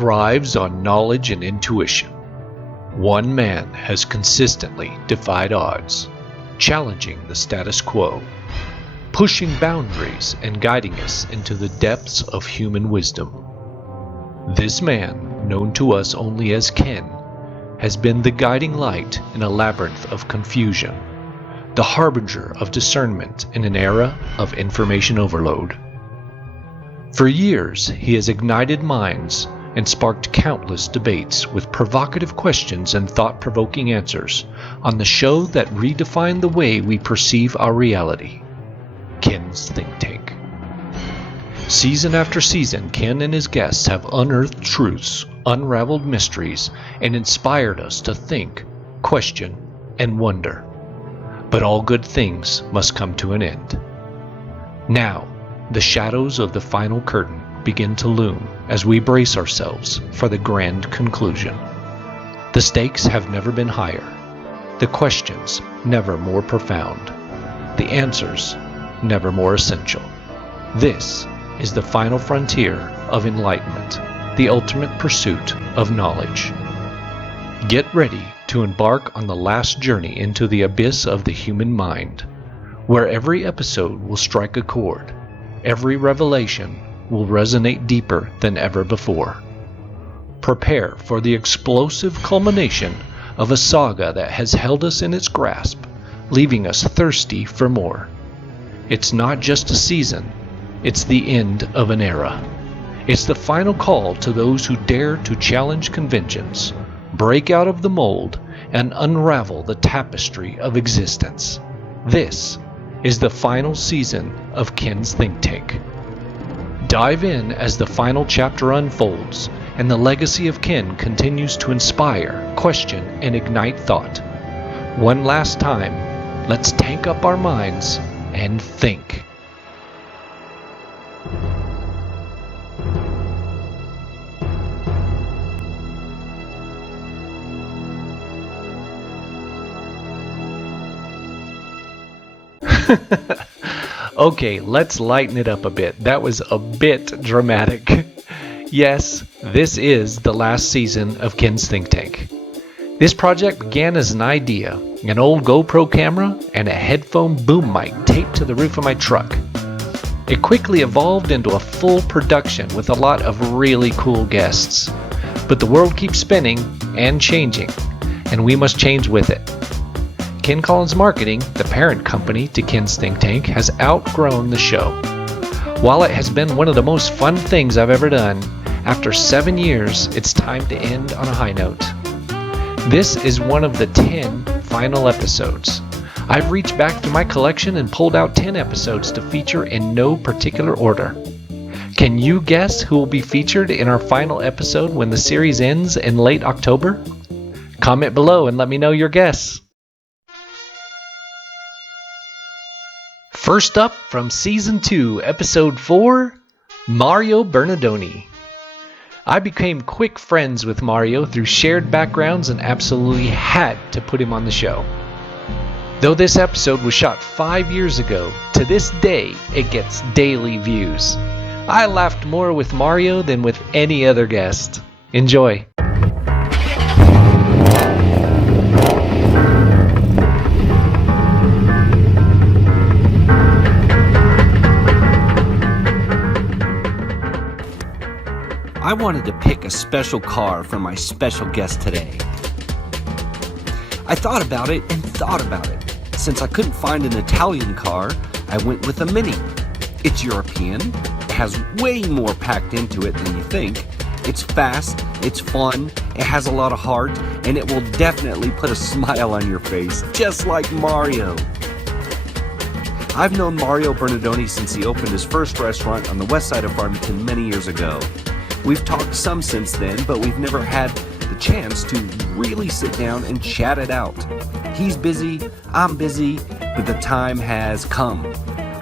thrives on knowledge and intuition. One man has consistently defied odds, challenging the status quo, pushing boundaries and guiding us into the depths of human wisdom. This man, known to us only as Ken, has been the guiding light in a labyrinth of confusion, the harbinger of discernment in an era of information overload. For years, he has ignited minds and sparked countless debates with provocative questions and thought-provoking answers on the show that redefined the way we perceive our reality, Ken's Think Tank. Season after season, Ken and his guests have unearthed truths, unraveled mysteries, and inspired us to think, question, and wonder. But all good things must come to an end. Now, the shadows of the final curtain begin to loom as we brace ourselves for the grand conclusion. The stakes have never been higher, the questions never more profound, the answers never more essential. This is the final frontier of enlightenment, the ultimate pursuit of knowledge. Get ready to embark on the last journey into the abyss of the human mind, where every episode will strike a chord, every revelation will resonate deeper than ever before. Prepare for the explosive culmination of a saga that has held us in its grasp, leaving us thirsty for more. It's not just a season, it's the end of an era. It's the final call to those who dare to challenge conventions, break out of the mold, and unravel the tapestry of existence. This is the final season of Ken's Think Tank. Dive in as the final chapter unfolds and the legacy of Ken continues to inspire, question, and ignite thought. One last time, let's tank up our minds and think. Okay, let's lighten it up a bit. That was a bit dramatic. Yes, this is the last season of Ken's Think Tank. This project began as an idea, an old GoPro camera and a headphone boom mic taped to the roof of my truck. It quickly evolved into a full production with a lot of really cool guests. But the world keeps spinning and changing, and we must change with it. Ken Collins Marketing, the parent company to Ken's Think Tank, has outgrown the show. While it has been one of the most fun things I've ever done, after 7 years, it's time to end on a high note. This is one of the 10 final episodes. I've reached back through my collection and pulled out 10 episodes to feature in no particular order. Can you guess who will be featured in our final episode when the series ends in late October? Comment below and let me know your guess. First up from Season 2, Episode 4, Mario Bernardoni. I became quick friends with Mario through shared backgrounds and absolutely had to put him on the show. Though this episode was shot 5 years ago, to this day it gets daily views. I laughed more with Mario than with any other guest. Enjoy. I wanted to pick a special car for my special guest today. I thought about it and thought about it. Since I couldn't find an Italian car, I went with a Mini. It's European, it has way more packed into it than you think. It's fast, it's fun, it has a lot of heart, and it will definitely put a smile on your face, just like Mario. I've known Mario Bernardoni since he opened his first restaurant on the west side of Farmington many years ago. We've talked some since then, but we've never had the chance to really sit down and chat it out. He's busy, I'm busy, but the time has come.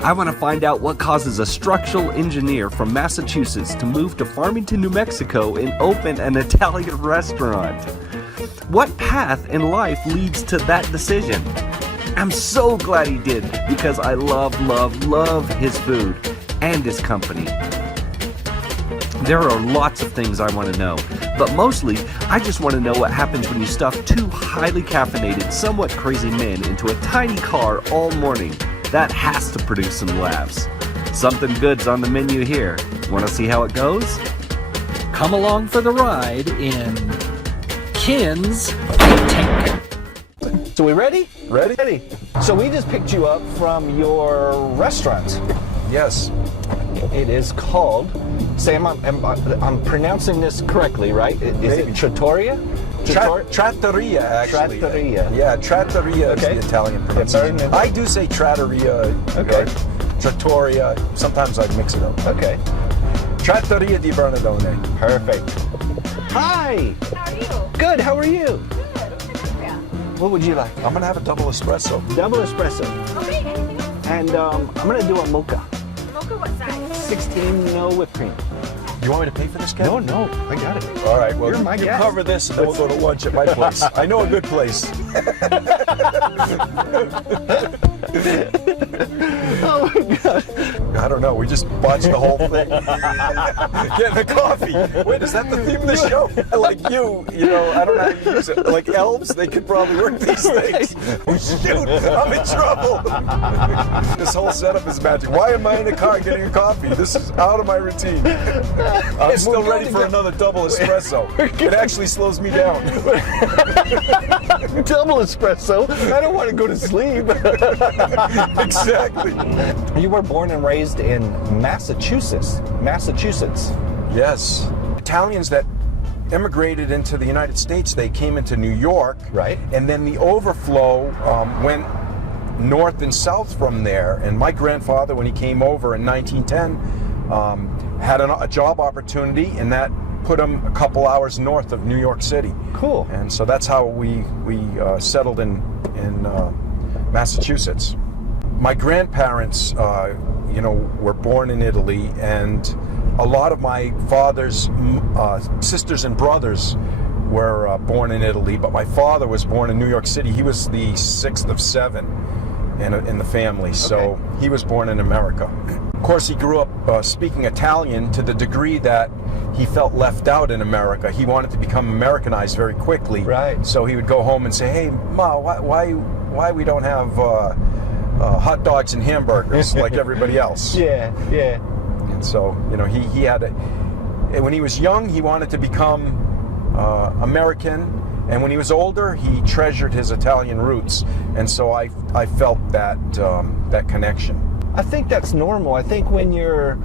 I want to find out what causes a structural engineer from Massachusetts to move to Farmington, New Mexico and open an Italian restaurant. What path in life leads to that decision? I'm so glad he did, because I love his food and his company. There are lots of things I want to know, but mostly I just want to know what happens when you stuff two highly caffeinated, somewhat crazy men into a tiny car all morning. That has to produce some laughs. Something good's on the menu here. Want to see how it goes? Come along for the ride in Ken's Tank. So we ready? Ready? So we just picked you up from your restaurant. Yes. It is called, I'm pronouncing this correctly, right? Is it Trattoria? Trattoria, actually. Trattoria. Yeah, Trattoria is Okay. the Italian pronunciation. Yeah, I do say Trattoria. Okay. Trattoria. Sometimes I mix it up. Okay. Trattoria di Bernardone. Perfect. Hi. How are you? Good. How are you? Good. What can I do for you? What would you like? I'm gonna have a double espresso. Double espresso. Okay, anything else? And I'm going to do a mocha. Mocha, what size? 16, no whipped cream. You want me to pay for this, Kevin? No, I got it. All right, well, You're my you guest. cover this and then we'll go to lunch at my place. I know a good place. Oh my God. I don't know, we just botched the whole thing. Getting the coffee. Wait, is that the theme of the show? Like you know, I don't know how you use it. Like elves, they could probably work these things. Shoot, I'm in trouble. This whole setup is magic. Why am I in a car getting a coffee? This is out of my routine. I'm still ready for another double espresso. It actually slows me down. Double espresso. I don't want to go to sleep. Exactly. You were born and raised in Massachusetts. Yes. Italians that immigrated into the United States, they came into New York. Right. And then the overflow went north and south from there. And my grandfather, when he came over in 1910, had a job opportunity, and that put him a couple hours north of New York City. Cool. And so that's how we settled in Massachusetts. My grandparents, were born in Italy, and a lot of my father's sisters and brothers were born in Italy, but my father was born in New York City. He was the sixth of seven in the family, so he was born in America. Of course, he grew up speaking Italian to the degree that he felt left out in America. He wanted to become Americanized very quickly. Right. So he would go home and say, "Hey, Ma, why we don't have hot dogs and hamburgers like everybody else?" Yeah. And so, he had when he was young, he wanted to become American, and when he was older, he treasured his Italian roots. And so I felt that connection. I think that's normal. I think when you're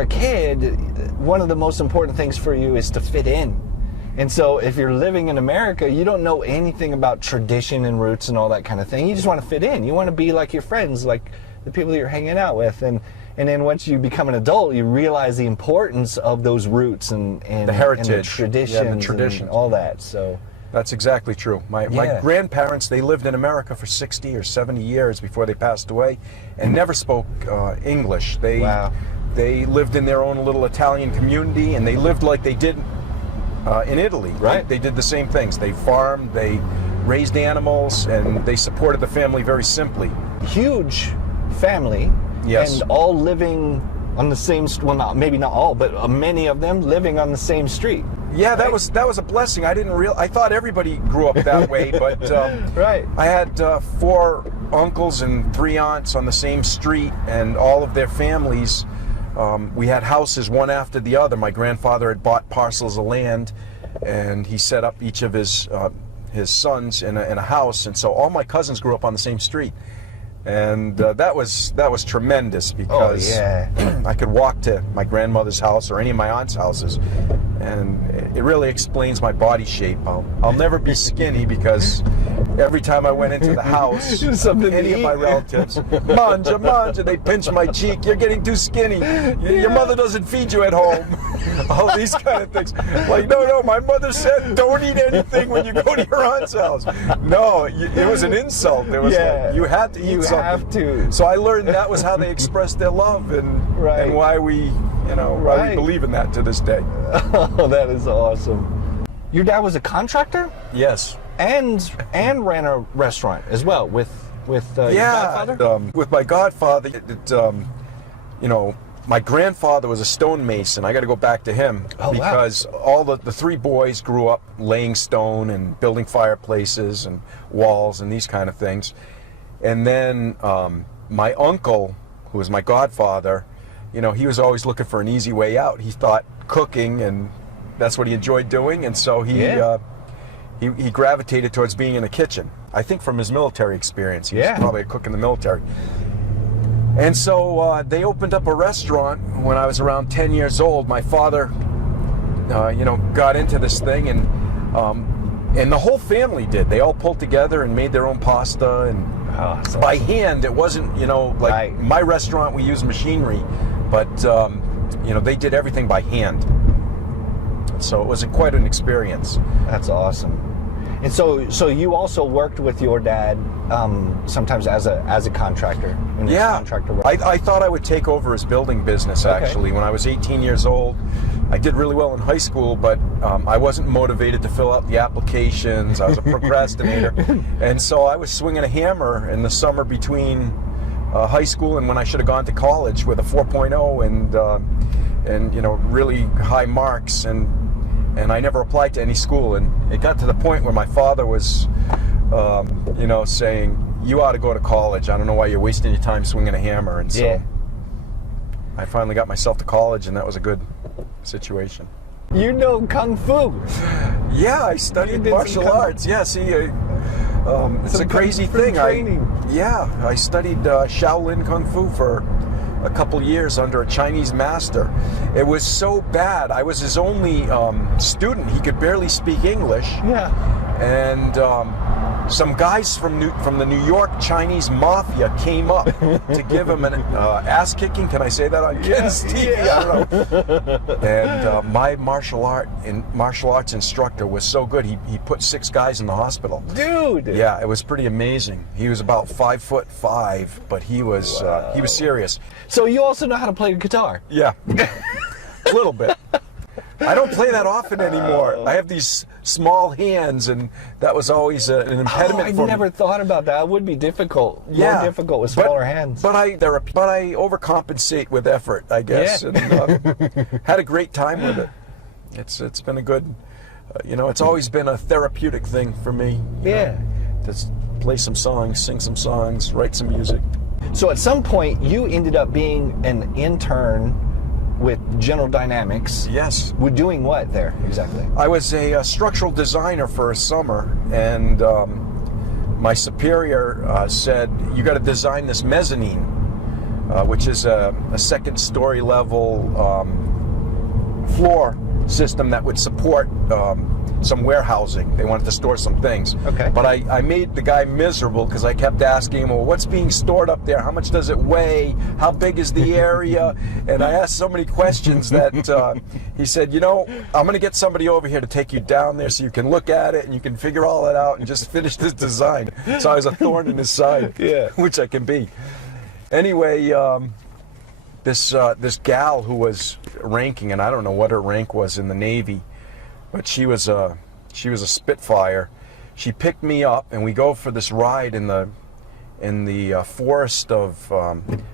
a kid, one of the most important things for you is to fit in. And so if you're living in America, you don't know anything about tradition and roots and all that kind of thing. You just want to fit in. You want to be like your friends, like the people that you're hanging out with. And then once you become an adult, you realize the importance of those roots and the heritage, and the traditions, and all that. So that's exactly true. My grandparents, they lived in America for 60 or 70 years before they passed away, and never spoke English. They lived in their own little Italian community, and they lived like they did in Italy. Right. They did the same things. They farmed, they raised animals, and they supported the family very simply. huge family. Yes. And all living on the same, maybe not all, but many of them living on the same street. Yeah, that was a blessing. I thought everybody grew up that way, but Right. I had 4 uncles and 3 aunts on the same street, and all of their families. We had houses one after the other. My grandfather had bought parcels of land, and he set up each of his sons in a house, and so all my cousins grew up on the same street. And that was tremendous, because I could walk to my grandmother's house or any of my aunt's houses, and it really explains my body shape. I'll never be skinny, because every time I went into the house, any of my relatives, manja, they pinch my cheek. You're getting too skinny. Your mother doesn't feed you at home. All these kind of things. Like, no, my mother said don't eat anything when you go to your aunt's house. No, it was an insult. It was like, you had to eat something. Have to. So I learned that was how they expressed their love, and why we believe in that to this day. Oh, that is awesome. Your dad was a contractor? Yes. And ran a restaurant as well with your godfather? With my godfather, my grandfather was a stonemason. I got to go back to him because all the three boys grew up laying stone and building fireplaces and walls and these kind of things. And then my uncle, who was my godfather, you know, he was always looking for an easy way out. He thought cooking, and that's what he enjoyed doing, and so he gravitated towards being in a kitchen. I think from his military experience, he was probably a cook in the military. And so they opened up a restaurant when I was around 10 years old. My father, you know, got into this thing, and the whole family did. They all pulled together and made their own pasta, and by hand. It wasn't, you know, like my restaurant, we use machinery, but you know, they did everything by hand. So it was quite an experience. That's awesome. And so you also worked with your dad sometimes as a contractor. Contractor work. I thought I would take over his building business actually. When I was 18 years old, I did really well in high school, but I wasn't motivated to fill out the applications. I was a procrastinator, and so I was swinging a hammer in the summer between high school and when I should have gone to college with a 4.0 and you know, really high marks, and I never applied to any school. And it got to the point where my father was, you know, saying, "You ought to go to college. I don't know why you're wasting your time swinging a hammer." And so I finally got myself to college, and that was a good situation. You know Kung Fu. Yeah, I studied martial arts. Yeah, see, it's a crazy thing. I studied Shaolin Kung Fu for a couple years under a Chinese master. It was so bad. I was his only student. He could barely speak English. Yeah. And some guys from the New York Chinese mafia came up to give him an ass kicking. Can I say that on kids' TV? I don't know. And my martial arts instructor was so good. He put 6 guys in the hospital. Dude. Yeah, it was pretty amazing. He was about 5'5", but he was serious. So you also know how to play the guitar? Yeah, a little bit. I don't play that often anymore. I have these small hands, and that was always an impediment for me. I never thought about that. It would be difficult. More difficult with smaller hands. But I overcompensate with effort, I guess, and had a great time with it. It's been a good, you know, it's always been a therapeutic thing for me. Yeah. To play some songs, sing some songs, write some music. So at some point, you ended up being an intern with General Dynamics. Yes. We're doing what there exactly? I was a structural designer for a summer, and my superior said, "You got to design this mezzanine, which is a second-story level floor system that would support some warehousing. They wanted to store some things." Okay. But I made the guy miserable because I kept asking him, "Well, what's being stored up there? How much does it weigh? How big is the area?" And I asked so many questions that he said, "You know, I'm going to get somebody over here to take you down there so you can look at it and you can figure all that out and just finish this design." So I was a thorn in his side, which I can be. Anyway, this gal who was ranking, and I don't know what her rank was in the Navy, but she was a Spitfire. She picked me up, and we go for this ride in the forest of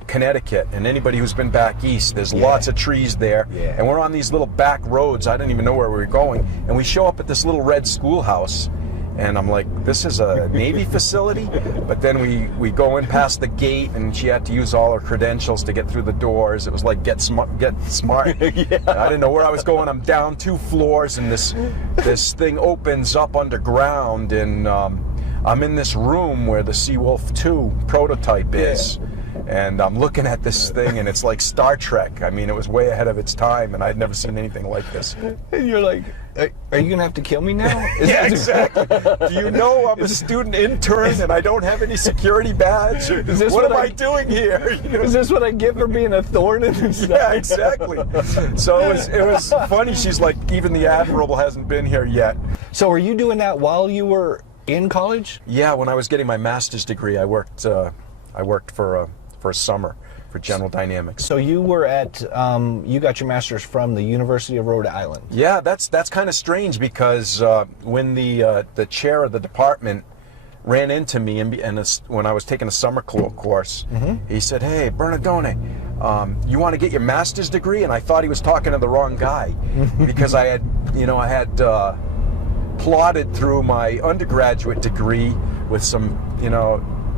Connecticut. And anybody who's been back east, there's lots of trees there, and we're on these little back roads. I didn't even know where we were going, and we show up at this little red schoolhouse. And I'm like, this is a Navy facility? But then we go in past the gate, and she had to use all her credentials to get through the doors. It was like, get smart. I didn't know where I was going. I'm down 2 floors, and this thing opens up underground, and I'm in this room where the Seawolf 2 prototype is. And I'm looking at this thing, and it's like Star Trek. I mean, it was way ahead of its time, and I'd never seen anything like this. And you're like, are you going to have to kill me now? Yeah, exactly. Do you know I'm a student intern and I don't have any security badge? What am I doing here? You know? Is this what I get for being a thorn in the side? Yeah, exactly. So it was funny. She's like, even the Admiral hasn't been here yet. So were you doing that while you were in college? Yeah, when I was getting my master's degree, I worked for a summer for General Dynamics. So you were at, you got your master's from the University of Rhode Island. Yeah, that's kind of strange because when the chair of the department ran into me and when I was taking a summer course, he said, "Hey, Bernardone, you want to get your master's degree? And I thought he was talking to the wrong guy because I had plodded through my undergraduate degree with some,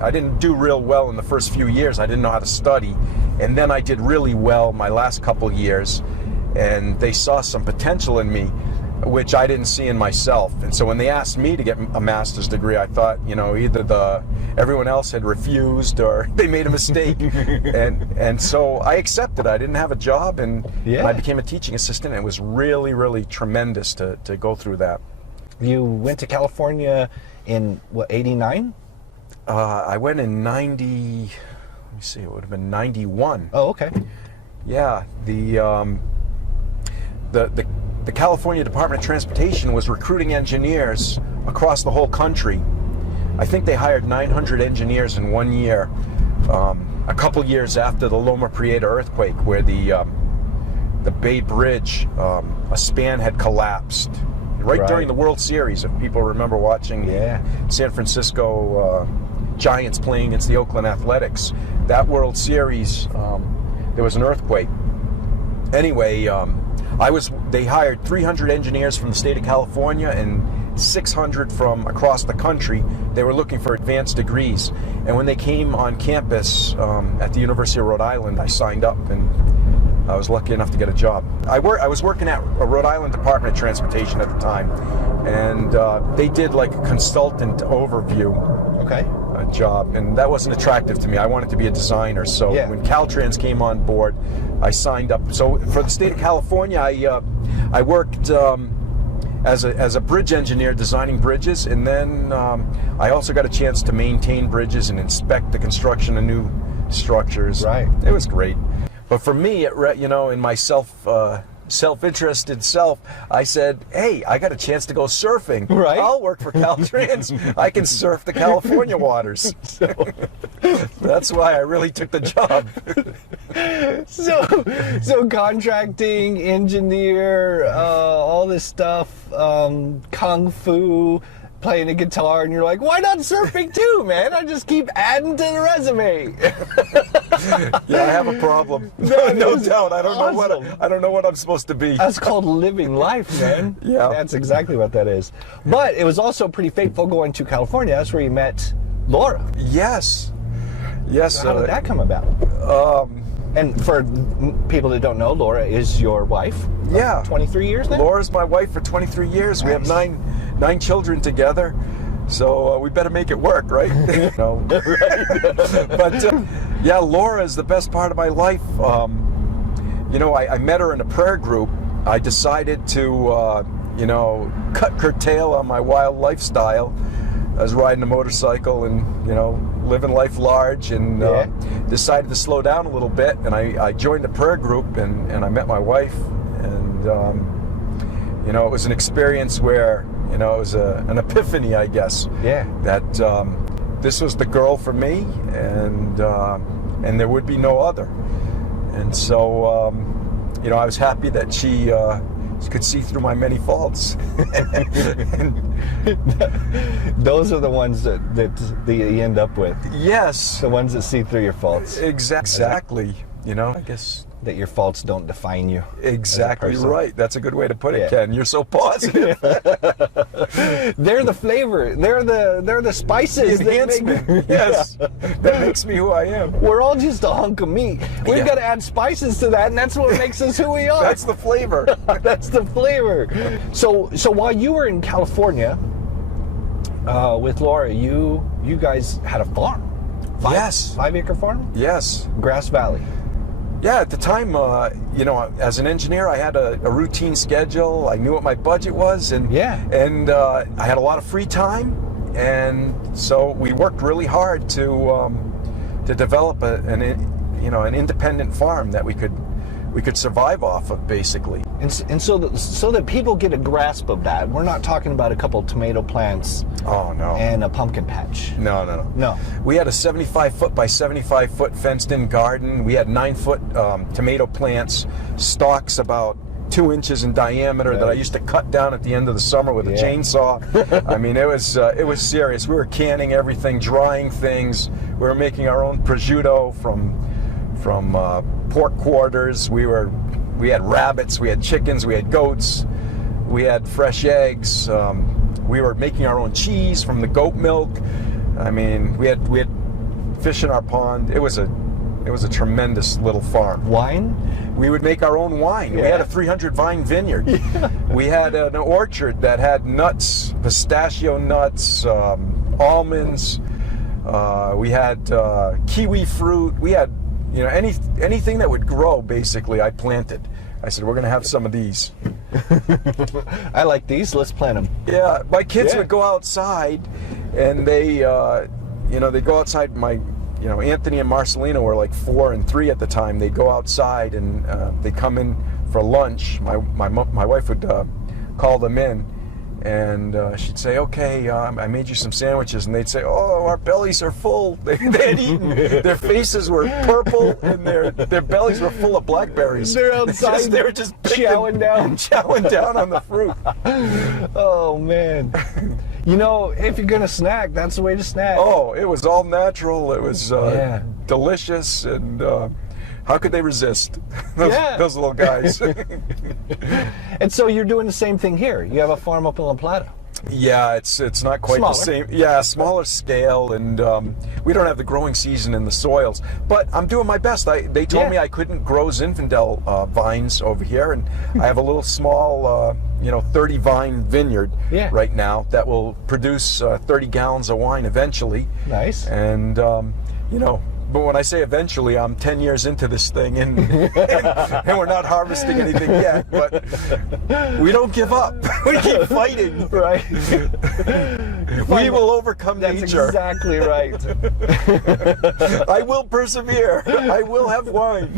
I didn't do real well in the first few years. I didn't know how to study. And then I did really well my last couple years. And they saw some potential in me, which I didn't see in myself. And so when they asked me to get a master's degree, I thought, either everyone else had refused or they made a mistake. and so I accepted. I didn't have a job, and I became a teaching assistant. It was really, really tremendous to go through that. You went to California in, what, 89? I went in 90, let me see, it would have been 91. Oh, okay. Yeah, the California Department of Transportation was recruiting engineers across the whole country. I think they hired 900 engineers in 1 year, a couple years after the Loma Prieta earthquake, where the Bay Bridge, a span had collapsed. Right during the World Series, if people remember watching San Francisco Giants playing against the Oakland Athletics. That World Series, there was an earthquake. Anyway, they hired 300 engineers from the state of California and 600 from across the country. They were looking for advanced degrees. And when they came on campus at the University of Rhode Island, I signed up, and I was lucky enough to get a job. I was working at a Rhode Island Department of Transportation at the time, and they did like a consultant overview job, and that wasn't attractive to me. I wanted to be a designer, so when Caltrans came on board, I signed up. So for the state of California, I worked as a bridge engineer designing bridges, and then I also got a chance to maintain bridges and inspect the construction of new structures. Right. It was great. But for me, in my self-interested self, I said, hey, I got a chance to go surfing. Right. I'll work for Caltrans. I can surf the California waters. So that's why I really took the job. So contracting, engineer, all this stuff, kung fu, playing a guitar, and you're like, why not surfing too, man? I just keep adding to the resume. Yeah, I have a problem. No doubt. I don't know what I'm supposed to be. That's called living life, man. Yeah. That's exactly what that is. But it was also pretty fateful going to California. That's where you met Laura. Yes. So how did that come about? And for people that don't know, Laura is your wife. Yeah. 23 years now? Laura's my wife for 23 years. Nice. We have nine children together. So we better make it work, right? But yeah, Laura is the best part of my life. I met her in a prayer group. I decided to, curtail on my wild lifestyle. I was riding a motorcycle and, living life large, and decided to slow down a little bit. And I joined a prayer group, and I met my wife. And, it was an experience where, it was an epiphany, I guess. Yeah. That this was the girl for me, and there would be no other. And so, I was happy that she could see through my many faults. Those are the ones that you end up with. Yes. The ones that see through your faults. Exactly. I guess that your faults don't define you. Exactly right. That's a good way to put it, Ken. You're so positive. They're the flavor. They're the spices. The enhancement. Yes. That makes me who I am. We're all just a hunk of meat. We've got to add spices to that, and that's what makes us who we are. That's the flavor. That's the flavor. So while you were in California with Laura, you guys had a farm. 5-acre farm? Yes. Grass Valley. Yeah, at the time, as an engineer, I had a routine schedule. I knew what my budget was, and I had a lot of free time, and so we worked really hard to develop an independent farm that we could survive off of, basically. And so that people get a grasp of that, we're not talking about a couple tomato plants. Oh, no. And a pumpkin patch. No. We had a 75-foot by 75-foot fenced-in garden. We had 9-foot tomato plants, stalks about 2 inches in diameter that I used to cut down at the end of the summer with a chainsaw. I mean, it was serious. We were canning everything, drying things. We were making our own prosciutto from pork quarters. We had rabbits, we had chickens, we had goats, we had fresh eggs. We were making our own cheese from the goat milk. I mean, we had fish in our pond. It was a tremendous little farm. Wine? We would make our own wine. Yeah. We had a 300 vine vineyard. Yeah. We had an orchard that had nuts, pistachio nuts, almonds. We had kiwi fruit. We had, you know, anything that would grow. Basically, I planted. I said, we're going to have some of these. I like these. Let's plant them. Yeah, my kids would go outside, and they, they'd go outside. Anthony and Marcelino were like 4 and 3 at the time. They'd go outside and they'd come in for lunch. My wife would call them in, and she'd say, "Okay, I made you some sandwiches," and they'd say, "Oh, our bellies are full." They had eaten. Their faces were purple, and their bellies were full of blackberries. They're outside. They were just chowing down on the fruit. Oh man. You know, if you're gonna snack, that's the way to snack. Oh, it was all natural. It was delicious, and how could they resist? Those little guys. And so you're doing the same thing here. You have a farm up in La Plata. Yeah, it's not quite Smaller. the same. Yeah, smaller scale, and we don't have the growing season in the soils. But I'm doing my best. They told me I couldn't grow Zinfandel vines over here, and I have a little small, 30 vine vineyard right now that will produce 30 gallons of wine eventually. Nice. And but when I say eventually, I'm 10 years into this thing, and we're not harvesting anything yet. But we don't give up. We keep fighting. Right. We will overcome That's nature. exactly right. I will persevere. I will have wine.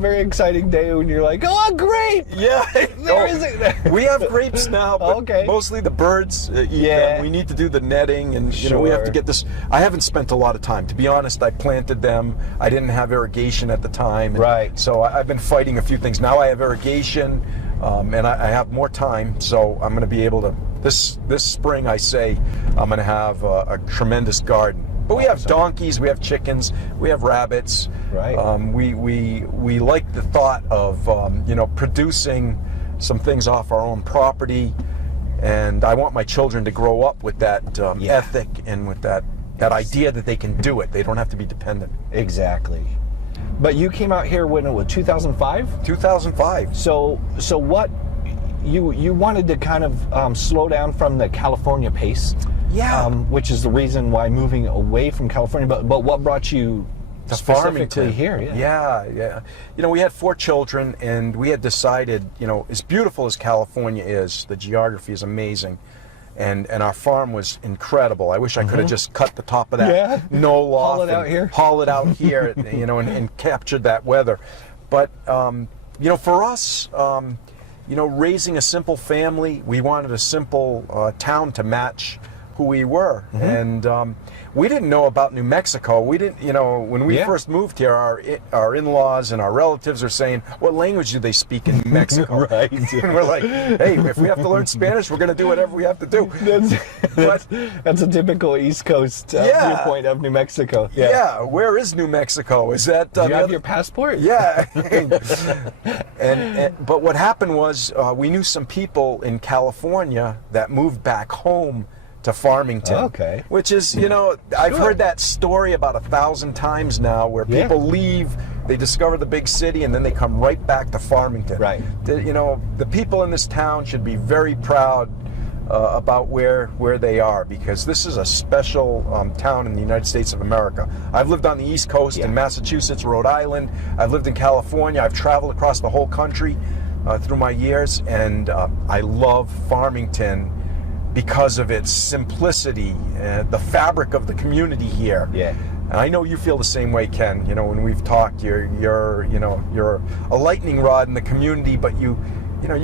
Very exciting day when you're like, oh, great! Yeah. There is it. We have grapes now, but mostly the birds eat them. We need to do the netting, and we have to get this. I haven't spent a lot of time. To be honest, I planted them. I didn't have irrigation at the time. Right. So I've been fighting a few things. Now I have irrigation, and I have more time, so I'm going to be able to, this spring, I say, I'm going to have a tremendous garden. But we have donkeys, we have chickens, we have rabbits. Right. We like the thought of producing some things off our own property, and I want my children to grow up with that ethic and with that idea that they can do it. They don't have to be dependent. Exactly. But you came out here when it was 2005? 2005. So what you wanted to kind of slow down from the California pace. Yeah. Which is the reason why moving away from California. But what brought you to specifically Farmington here? Yeah. We had 4 children, and we had decided, as beautiful as California is, the geography is amazing, and our farm was incredible. I wish I could have just cut the top of that knoll off, haul it out here, and captured that weather. But for us, raising a simple family, we wanted a simple town to match who we were, and we didn't know about New Mexico. We didn't, when we first moved here, our in-laws and our relatives are saying, "What language do they speak in New Mexico?" Right. And we're like, "Hey, if we have to learn Spanish, we're going to do whatever we have to do." That's a typical East Coast viewpoint of New Mexico. Yeah. Where is New Mexico? Is that? Do you have your passport? Yeah. But what happened was we knew some people in California that moved back home to Farmington. Okay. Which is, I've heard that story about 1,000 times now, where people leave, they discover the big city, and then they come right back to Farmington. Right. The people in this town should be very proud about where they are, because this is a special town in the United States of America. I've lived on the East Coast in Massachusetts, Rhode Island. I've lived in California. I've traveled across the whole country through my years, and I love Farmington because of its simplicity, the fabric of the community here. Yeah. And I know you feel the same way, Ken. When we've talked, you're a lightning rod in the community, but you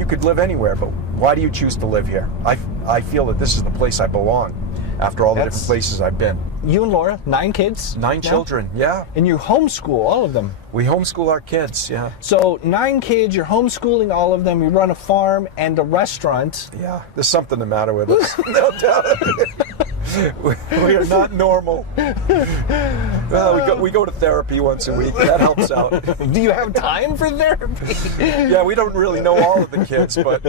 could live anywhere. But why do you choose to live here? I feel that this is the place I belong, after all the different places I've been. You and Laura, 9 kids? 9 children, yeah. And you homeschool all of them? We homeschool our kids, yeah. So 9 kids, you're homeschooling all of them, you run a farm and a restaurant. Yeah, there's something the matter with us. No doubt. We are not normal. We go to therapy once a week. That helps out. Do you have time for therapy? Yeah, we don't really know all of the kids, but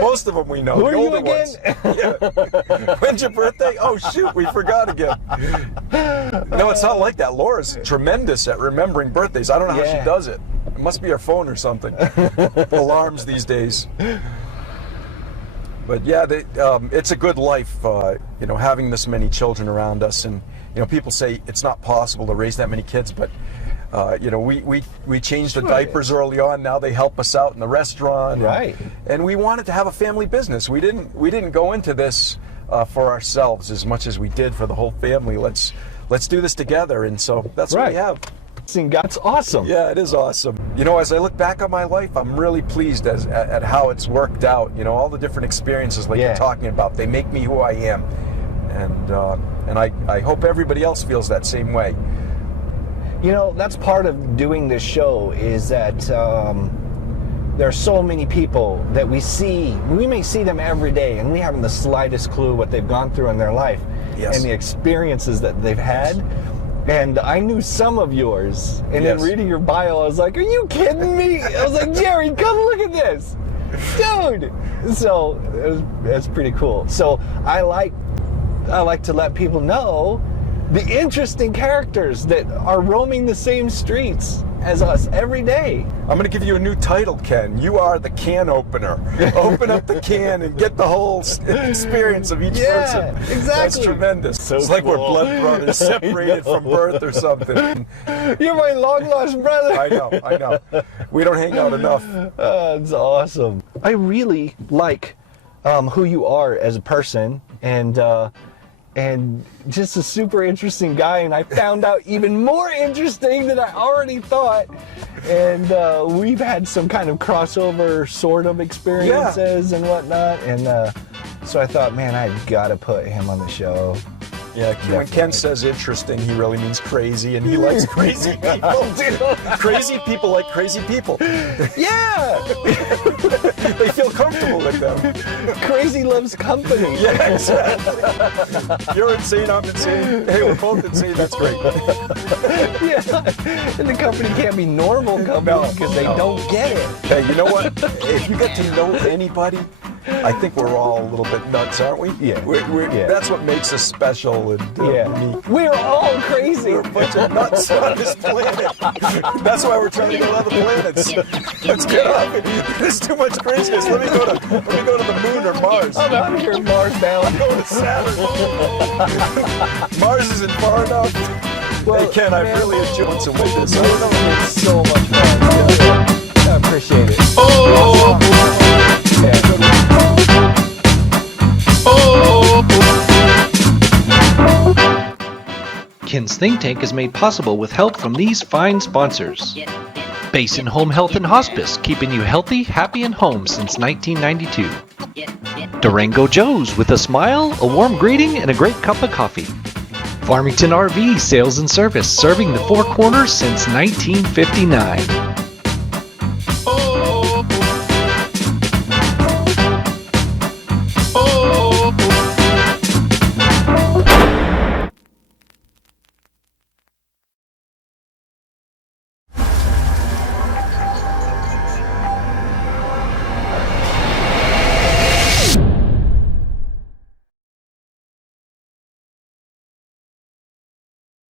most of them we know. Who the are you older again? ones. Yeah. When's your birthday? Oh shoot, we forgot again. No, it's not like that. Laura's tremendous at remembering birthdays. I don't know how she does it. It must be her phone or something. Alarms these days. But yeah, it's a good life, having this many children around us. And people say it's not possible to raise that many kids, but we changed the diapers early on. Now they help us out in the restaurant. Right. And we wanted to have a family business. We didn't go into this for ourselves as much as we did for the whole family. Let's do this together. And so that's what we have. That's awesome. Yeah, it is awesome. As I look back on my life, I'm really pleased at how it's worked out. All the different experiences like you're talking about, they make me who I am. And I hope everybody else feels that same way. That's part of doing this show is that there are so many people that we may see them every day and we haven't the slightest clue what they've gone through in their life and the experiences that they've had. And I knew some of yours, and then reading your bio, I was like, are you kidding me? I was like, Jerry, come look at this. Dude! So, that's pretty cool. So, I like to let people know the interesting characters that are roaming the same streets as us every day. I'm going to give you a new title, Ken. You are the can opener. Open up the can and get the whole experience of each person. Exactly. That's tremendous. So it's like we're cool. blood brothers separated from birth or something. You're my long lost brother. I know. We don't hang out enough. It's awesome. I really like who you are as a person, and just a super interesting guy, and I found out even more interesting than I already thought. And we've had some kind of crossover sort of experiences and whatnot, and so I thought, man, I've got to put him on the show. Yeah, when Ken says interesting, he really means crazy, and he likes crazy people. Crazy people like crazy people. Yeah! They feel comfortable with them. Crazy loves company. Yeah, exactly. You're insane, I'm insane. Hey, we're both insane, that's great. Yeah, and the company can't be normal company because they don't get it. Hey, you know what? If you get to know anybody, I think we're all a little bit nuts, aren't we? Yeah. That's what makes us special and unique. We're all crazy. We're a bunch of nuts on this planet. That's why we're trying to go to other planets. Let's get off it. There's too much craziness. Let me go to the moon or Mars. I'm out of here, Mars bound. I'm going to Saturn. Mars isn't far enough. Well, hey, Ken, I've really enjoyed some with this. It's so much fun. I appreciate it. Yeah, good one. Ken's Think Tank is made possible with help from these fine sponsors. Basin Home Health and Hospice, keeping you healthy, happy, and home since 1992. Durango Joe's, with a smile, a warm greeting, and a great cup of coffee. Farmington RV Sales and Service, serving the Four Corners since 1959.